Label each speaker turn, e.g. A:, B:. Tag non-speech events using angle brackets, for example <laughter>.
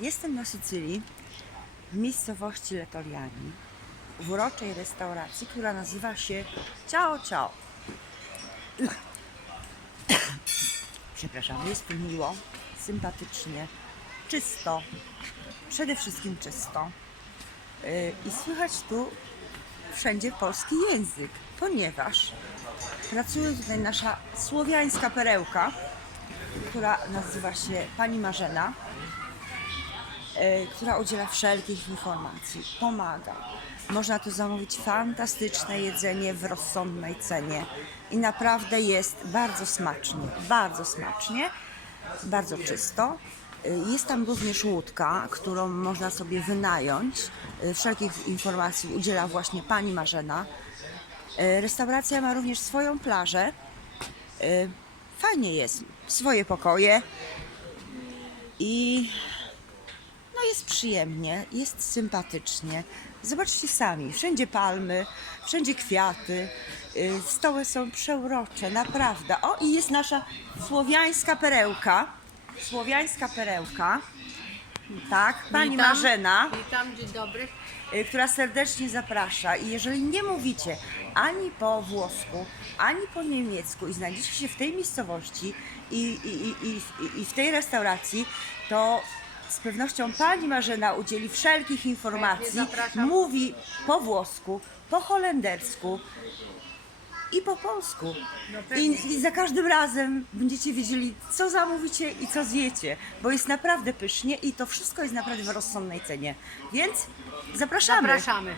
A: Jestem na Sycylii, w miejscowości Letoliani, w uroczej restauracji, która nazywa się Ciao Ciao. <coughs> Przepraszam, jest tu miło, sympatycznie, czysto, przede wszystkim czysto. Yy, I słychać tu wszędzie polski język, ponieważ pracuje tutaj nasza słowiańska perełka, która nazywa się Pani Marzena, która udziela wszelkich informacji, pomaga. Można tu zamówić fantastyczne jedzenie w rozsądnej cenie i naprawdę jest bardzo smacznie, bardzo smacznie, bardzo czysto. E, Jest tam również łódka, którą można sobie wynająć. E, Wszelkich informacji udziela właśnie pani Marzena. E, Restauracja ma również swoją plażę. E, Fajnie jest, swoje pokoje i no jest przyjemnie, jest sympatycznie. Zobaczcie sami, wszędzie palmy, wszędzie kwiaty, y, stoły są przeurocze, naprawdę. O i jest nasza słowiańska perełka, słowiańska perełka, tak, pani
B: Witam.
A: Marzena
B: Witam, dzień dobry.
A: y, która serdecznie zaprasza. I jeżeli nie mówicie ani po włosku, ani po niemiecku i znajdziecie się w tej miejscowości i, i, i, i, i- i w tej restauracji, to z pewnością pani Marzena udzieli wszelkich informacji. Mówi po włosku, po holendersku i po polsku.
B: No.
A: I, I za każdym razem będziecie wiedzieli, co zamówicie i co zjecie, bo jest naprawdę pysznie i to wszystko jest naprawdę w rozsądnej cenie. Więc zapraszamy.
B: Zapraszamy.